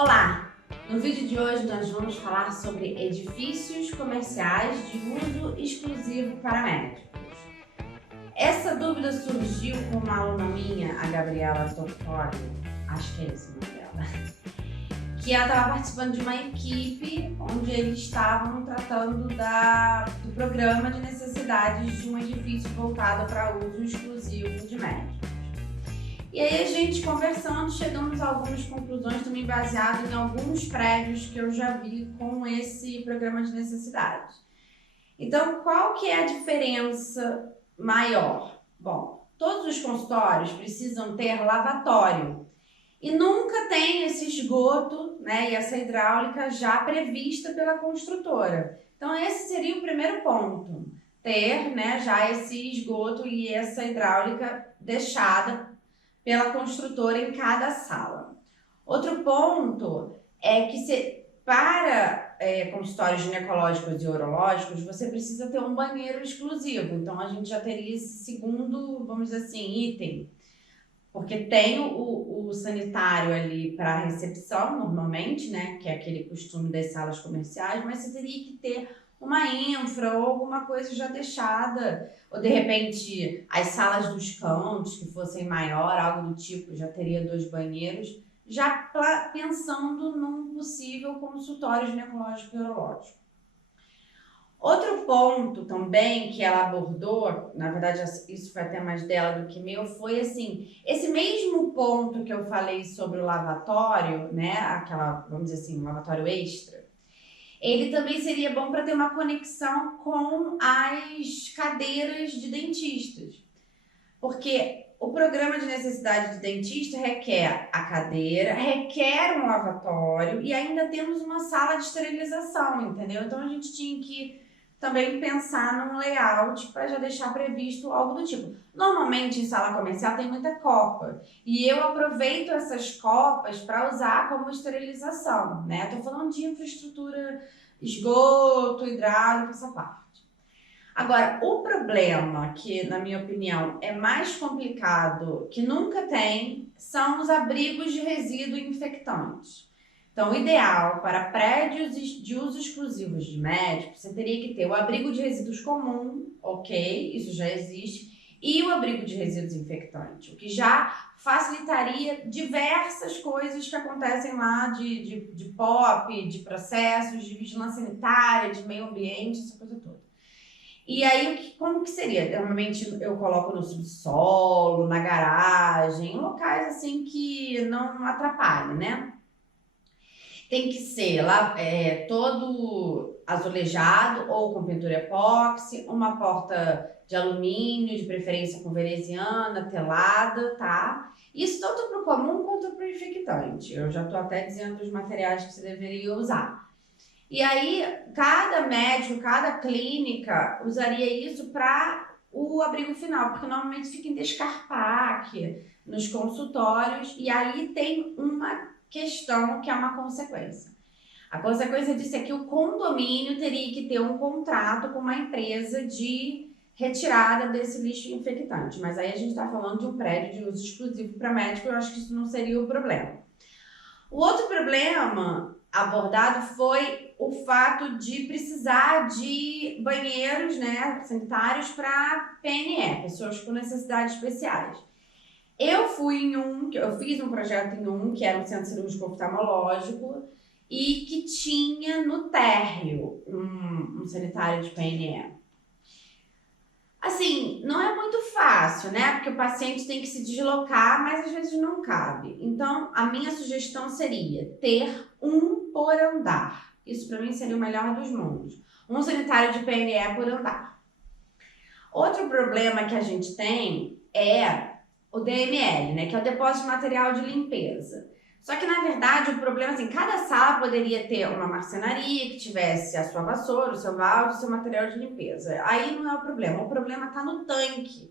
Olá! No vídeo de hoje nós vamos falar sobre edifícios comerciais de uso exclusivo para médicos. Essa dúvida surgiu com uma aluna minha, a Gabriela Tortori, acho que é esse o nome dela, que ela estava participando de uma equipe onde eles estavam tratando do programa de necessidades de um edifício voltado para uso exclusivo de médicos. E aí a gente conversando, chegamos a algumas conclusões também baseadas em alguns prédios que eu já vi com esse programa de necessidades. Então, qual que é a diferença maior? Bom, todos os consultórios precisam ter lavatório e nunca tem esse esgoto, né, e essa hidráulica já prevista pela construtora. Então, esse seria o primeiro ponto, ter, né, já esse esgoto e essa hidráulica deixada pela construtora em cada sala. Outro ponto é que para consultórios ginecológicos e urológicos, você precisa ter um banheiro exclusivo. Então, a gente já teria esse segundo, vamos dizer assim, item. Porque tem o sanitário ali para a recepção, normalmente, né? Que é aquele costume das salas comerciais, mas você teria que ter uma infra ou alguma coisa já deixada, ou de repente as salas dos cantos que fossem maior, algo do tipo, já teria 2 banheiros, já pensando num possível consultório ginecológico e urológico. Outro ponto também que ela abordou, na verdade isso foi até mais dela do que meu, foi assim, esse mesmo ponto que eu falei sobre o lavatório, né, aquela, vamos dizer assim, um lavatório extra, ele também seria bom para ter uma conexão com as cadeiras de dentistas. Porque o programa de necessidade de dentista requer a cadeira, requer um lavatório e ainda temos uma sala de esterilização, entendeu? Então a gente tinha que também pensar num layout para já deixar previsto algo do tipo. Normalmente em sala comercial tem muita copa e eu aproveito essas copas para usar como esterilização, né? Estou falando de infraestrutura, esgoto, hidráulico, essa parte. Agora, o problema que, na minha opinião, é mais complicado, que nunca tem, são os abrigos de resíduo infectantes. Então, o ideal para prédios de uso exclusivos de médicos, você teria que ter o abrigo de resíduos comum, ok, isso já existe, e o abrigo de resíduos infectantes, o que já facilitaria diversas coisas que acontecem lá de POP, de processos, de vigilância sanitária, de meio ambiente, essa coisa toda. E aí, como que seria? Normalmente eu coloco no subsolo, na garagem, em locais assim que não atrapalhem, né? Tem que ser lá todo azulejado ou com pintura epóxi, uma porta de alumínio, de preferência com veneziana, telada, tá? Isso tanto para o comum quanto para o infectante. Eu já estou até dizendo os materiais que você deveria usar. E aí, cada médico, cada clínica usaria isso para o abrigo final, porque normalmente fica em descarpaque nos consultórios, e aí tem uma questão que é uma consequência. A consequência disso é que o condomínio teria que ter um contrato com uma empresa de retirada desse lixo infectante, mas aí a gente está falando de um prédio de uso exclusivo para médico, eu acho que isso não seria o problema. O outro problema abordado foi o fato de precisar de banheiros, né, sanitários para PNE, pessoas com necessidades especiais. Eu fiz um projeto em que era um centro cirúrgico oftalmológico e que tinha no térreo um sanitário de PNE. Assim, não é muito fácil, né? Porque o paciente tem que se deslocar, mas às vezes não cabe. Então, a minha sugestão seria ter um por andar. Isso para mim seria o melhor dos mundos. Um sanitário de PNE por andar. Outro problema que a gente tem é o DML, né? Que é o depósito de material de limpeza. Só que, na verdade, o problema é assim, cada sala poderia ter uma marcenaria que tivesse a sua vassoura, o seu balde, o seu material de limpeza. Aí não é o problema está no tanque.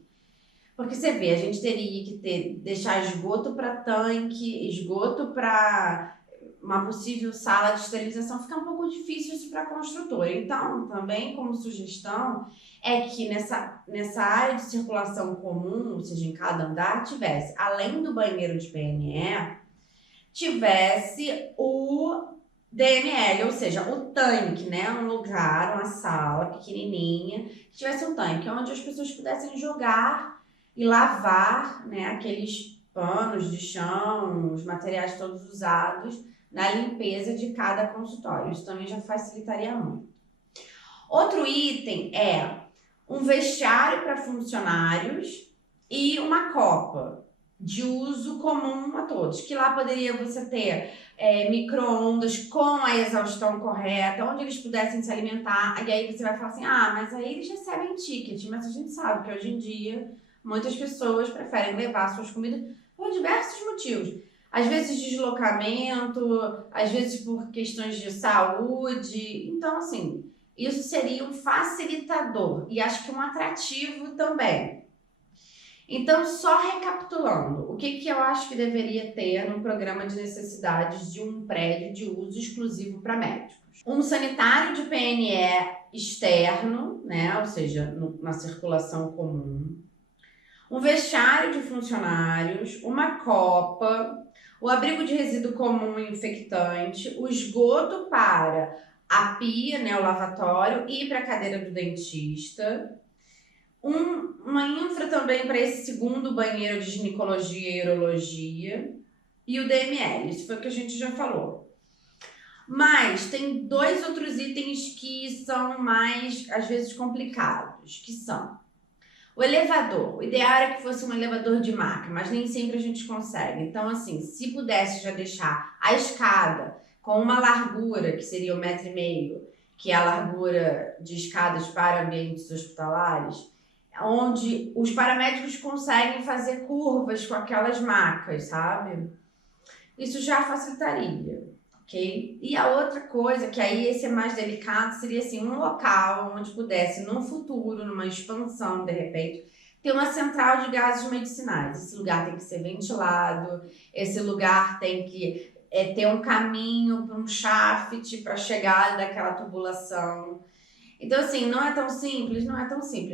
Porque você vê, a gente teria que deixar esgoto para tanque, esgoto para uma possível sala de esterilização, fica um pouco difícil isso para a construtora. Então, também como sugestão, é que nessa área de circulação comum, ou seja, em cada andar, tivesse, além do banheiro de PNE, tivesse DML, ou seja, o tanque, né? Um lugar, uma sala pequenininha, que tivesse um tanque, onde as pessoas pudessem jogar e lavar, né, aqueles panos de chão, os materiais todos usados na limpeza de cada consultório. Isso também já facilitaria muito. Outro item é um vestiário para funcionários e uma copa de uso comum a todos, que lá poderia você ter micro-ondas com a exaustão correta, onde eles pudessem se alimentar. E aí você vai falar assim, mas aí eles recebem ticket, mas a gente sabe que hoje em dia muitas pessoas preferem levar suas comidas por diversos motivos. Às vezes deslocamento, às vezes por questões de saúde. Então, assim, isso seria um facilitador e acho que um atrativo também. Então, só recapitulando, o que eu acho que deveria ter no programa de necessidades de um prédio de uso exclusivo para médicos? Um sanitário de PNE externo, né? Ou seja, na circulação comum. Um vestiário de funcionários, uma copa, o abrigo de resíduo comum infectante, o esgoto para a pia, né, o lavatório e para a cadeira do dentista. Uma infra também para esse segundo banheiro de ginecologia e urologia e o DML, isso foi o que a gente já falou. Mas tem dois outros itens que são mais, às vezes, complicados, que são o elevador. O ideal era que fosse um elevador de marca, mas nem sempre a gente consegue. Então, assim, se pudesse já deixar a escada com uma largura, que seria 1,5 m, que é a largura de escadas para ambientes hospitalares, onde os paramédicos conseguem fazer curvas com aquelas macas, sabe? Isso já facilitaria, ok? E a outra coisa, que aí esse é mais delicado, seria assim, um local onde pudesse, no futuro, numa expansão, de repente, ter uma central de gases medicinais. Esse lugar tem que ser ventilado, esse lugar tem que ter um caminho para um shaft para chegar daquela tubulação. Então, assim, não é tão simples,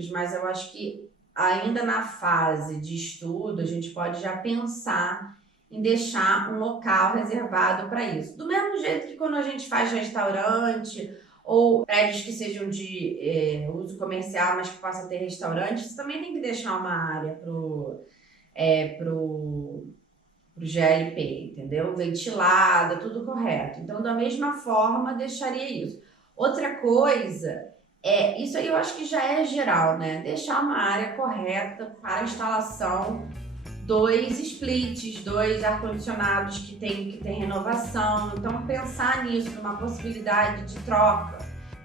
mas eu acho que ainda na fase de estudo, a gente pode já pensar em deixar um local reservado para isso. Do mesmo jeito que quando a gente faz restaurante ou prédios que sejam de uso comercial, mas que possa ter restaurante, você também tem que deixar uma área pro GLP, entendeu? Ventilada, tudo correto. Então, da mesma forma, deixaria isso. Outra coisa isso aí eu acho que já é geral, né? Deixar uma área correta para a instalação, 2 splits, 2 ar-condicionados que tem renovação. Então, pensar nisso, numa possibilidade de troca.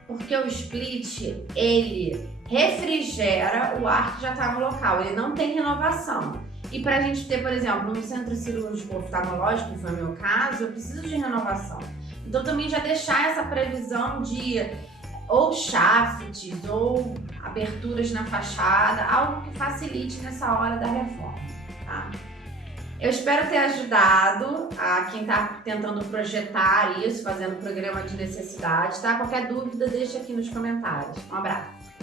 Porque o split, ele refrigera o ar que já está no local, ele não tem renovação. E para a gente ter, por exemplo, um centro cirúrgico oftalmológico, que foi o meu caso, eu preciso de renovação. Então, também já deixar essa previsão de ou shafts, ou aberturas na fachada, algo que facilite nessa hora da reforma, tá? Eu espero ter ajudado a quem está tentando projetar isso, fazendo programa de necessidade, tá? Qualquer dúvida, deixa aqui nos comentários. Um abraço!